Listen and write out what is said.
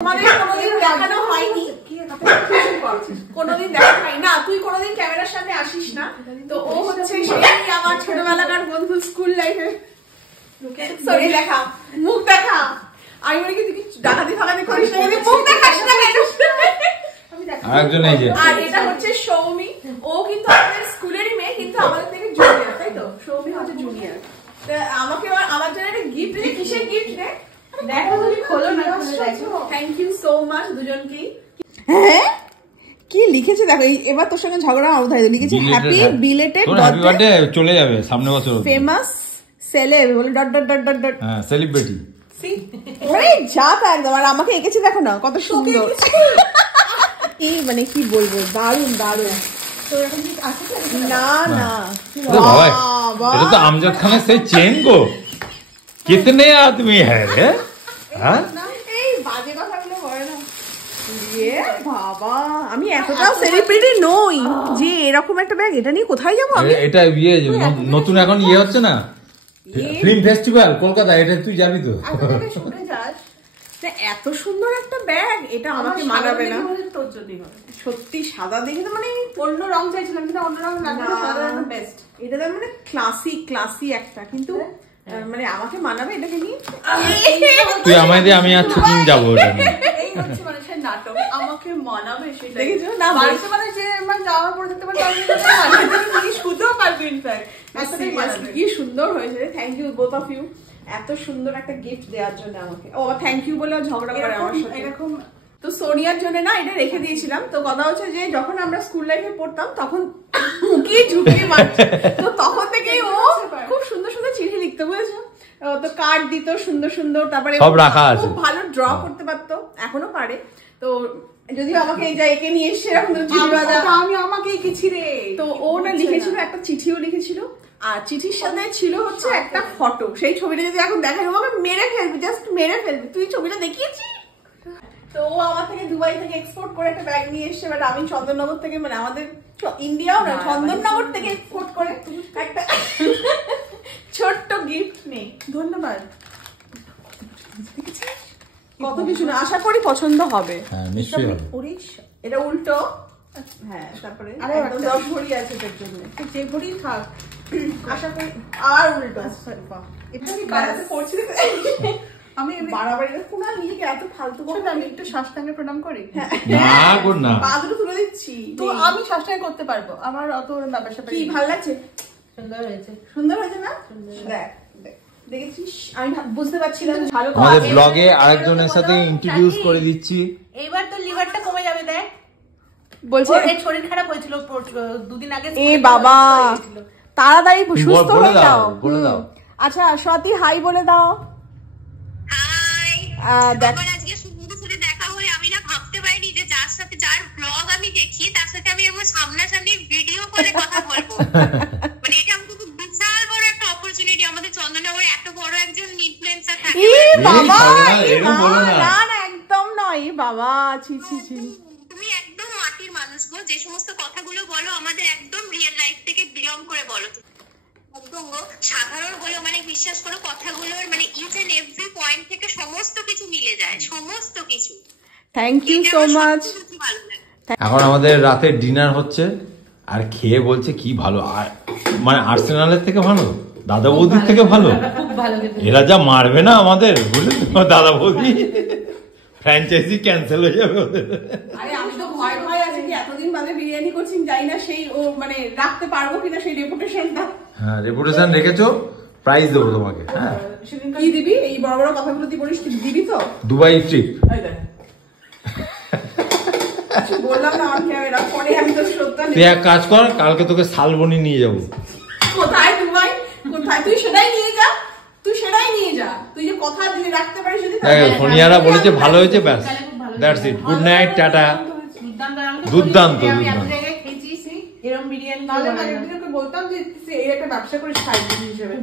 কোনোদিন দেখানো হয়নি, কোনোদিন দেখা হয় না, তুই কোনোদিন ক্যামেরার সামনে আসিস না। তো ও হচ্ছে সেই আমার ছোটবেলাকার বন্ধু, স্কুল লাইফে। সরি দেখা, মুখ দেখা। আমি বলি কি তুই ডাকাতি ফাকাতি করিস না, মুখ দেখাস না কেন? আর এটা হচ্ছে সৌমি, ও কিন্তু আমাদের স্কুলেরই মেয়ে, কিন্তু আমাদের থেকে জুনিয়র, তাই তো? সৌমি হচ্ছে জুনিয়র। আমাকে আমার জন্য একটা গিফট দিলে, কিসের গিফট রে? দেখো তুমি খোলো না, থ্যাংক ইউ সো মাচ দুজনকেই। হ্যাঁ কি লিখেছে দেখো, এবার তোর সঙ্গে ঝগড়া হবে, লিখেছে হ্যাপি বিলেটেড বার্থডে, চলে যাবে সামনে বছর, ফেমাস সেলেব বলে dot dot dot dot dot, হ্যাঁ সেলিব্রিটি। ওরে যা তা একদম। আর আমাকে এঁকেছে দেখো না কত সুন্দর, এই মানে কি বলবো, দারুণ দারুণ। না না এটা তো আমজাদ খানের সেই চেন গো, কিতনে আদমি হ্যাঁ রে, হ্যাঁ এই বাজে কথাগুলো হয় না। বাবা আমি এতটাও সেলিব্রিটি নই যে এরকম একটা ব্যাগ এটা নিয়ে কোথায় যাবো। এটা নতুন এখন হচ্ছে না ফিল্ম ফেস্টিভ্যাল কলকাতা, এটা তুই যাবি তো? এত সুন্দর একটা ব্যাগ, এটা আমাকে মানাবে না। তোর জন্য সত্যি সাদা দেখে তো মানে অন্য রং চাইছিলাম, কিন্তু অন্য রং না, বেস্ট। এটা মানে ক্লাসি একটা, কিন্তু মানে আমাকে মানাবে এটাকে নিয়ে? তুই আমায় দিয়ে, আমি আর ছুটিং যাবো। এই হচ্ছে মানুষের নাটক, আমাকে মানাবে সেটা দেখেছো না? বাড়িতে মানে যে মানে জামা পরে থাকতে পারবে, আমি শুধুও পারবি। ইনফ্যাক্ট কি সুন্দর হয়েছে, thank you both of you এত সুন্দর একটা গিফট দেওয়ার জন্য আমাকে। ও থ্যাংক ইউ বলে ঝগড়া করে আমার সাথে এরকম। তো সোনিয়ার জন্য না এটা রেখে দিয়েছিলাম। তো কথা হচ্ছে যে যখন আমরা স্কুল লাইফে পড়তাম তখন মুখিয়ে ঝুঁকিয়ে মারছে, তো তখন থেকেই ও খুব সুন্দর সুন্দর চিঠি লিখতে, বুঝেছো? তো কার্ড দিত সুন্দর সুন্দর, তারপরে সব রাখা আছে, খুব ভালো ড্র করতে পারতো, এখনো পারে। তো যদিও আমাকে এই যা একে নিয়ে এসছে এরকম চিঠি বাজা, আমি আমাকে এঁকেছি রে। তো ও না লিখেছিল, একটা চিঠিও লিখেছিল, আর চিঠির সাথে ছিল হচ্ছে একটা ফটো। সেই ছবিটা যদি এখন দেখাই আমাকে মেরে ফেলবি, জাস্ট মেরে ফেলবি। তুই ছবিটা দেখিয়েছিস? তো ও আমার থেকে দুবাই থেকে এক্সপোর্ট করে একটা ব্যাগ নিয়ে এসছে, বাট আমি চন্দননগর থেকে, মানে আমাদের ইন্ডিয়াও না চন্দননগর থেকে এক্সপোর্ট করে একটা ছোট্ট গিফট নেই। ধন্যবাদ। কত কিছু না, আশা করি পছন্দ হবে। এটা উল্টো, হ্যাঁ। তারপরে 10 ভরি আছে এটার জন্য, যে ভরি থাক আশা করি। আর উল্টো এটা কি কারাতে পড়ছি আমি বাড়াবাড়ি কোনা নিয়ে এত ফালতু কথা। আমি একটু সাষ্টাঙ্গে প্রণাম করি। না গো না, পা দুটো তুলে দিচ্ছি। তো আমি সাষ্টাঙ্গে করতে পারবো, আমার অত ব্যাপার স্যাপার। কি ভালো লাগছে? সুন্দর হয়েছে, সুন্দর হয়েছে না? দেখ দেখেছিস, আমি বুঝতে পারছিলাম ভালো। আমাদের ব্লগে আরেকজনের সাথে ইন্ট্রোডিউস করে দিচ্ছি। এইবার তো লিভারটা কমে যাবে। দেখ বলছে এর শরীর খারাপ হয়েছিল 2 দিন আগে। এ বাবা তাড়াতাড়ি সুস্থ হয়ে যাও, বলে দাও। আচ্ছা স্বাতি হাই বলে দাও। হাই, আমার আজকে সুন্দর সাথে দেখা হয়ে আমি না ভাবতে পারিনি যে যার সাথে যার ব্লগ আমি দেখি তার সাথে আমি আমার সামনাসামনি ভিডিও করে কথা বলবো। মানে এটা আমাকে খুব বিশাল বড় একটা অপরচুনিটি। আমাদের চন্দননগরে এত বড় একজন ইনফ্লুয়েন্সার থাকে। বাবা না না একদম নয় বাবা, ছি ছি ছি। তুমি একদম মাটির মানুষ গো, যে সমস্ত কথাগুলো বলো আমাদের একদম রিয়েল লাইফ থেকে বিলং করে বলো। একদম সাধারণ হলেও মানে বিশ্বাস করো কথাগুলোর মানে ইচ এন্ড এভরি পয়েন্ট থেকে সমস্ত কিছু মিলে যায়, সমস্ত কিছু। Thank you so much. এখন আমাদের রাতের ডিনার হচ্ছে, আর খেয়ে বলছে কি ভালো, মানে আর্সেনালের থেকে ভালো, দাদা বৌদির থেকে ভালো। এরা যা মারবে না আমাদের, বুঝলি তো দাদা বৌদি, ফ্র্যাঞ্চাইজি ক্যান্সেল হয়ে যাবে ওদের। আরে আমি তো ভয় আছে কি এতদিন বাদে বিরিয়ানি করছি, জানি না সেই ও মানে রাখতে পারবো কিনা সেই রেপুটেশনটা। হ্যাঁ রেপুটেশন রেখেছো, প্রাইজ দেবো তোমাকে। হ্যাঁ কি দিবি? এই বড় বড় কথাগুলো তুই বলিস, দিবি তো? দুবাই ট্রিপ বললাম না আমার ক্যামেরা পরে, আমি তো সত্য। তুই এক কাজ কর, কালকে তোকে শালবনি নিয়ে যাবো। কোথায় দুবাই? কোথায়? তুই সেটাই নিয়ে যা, তুই সেটাই নিয়ে যা। তুই যে কথা দিয়ে রাখতে পারিস যদি। সোনিয়ারা বলেছে ভালো হয়েছে, ব্যাস that's it. Good night, tata. দুর্দান্ত এরকম বিরিয়ানি বলতাম যে এই একটা ব্যবসা করে খাই হিসেবে।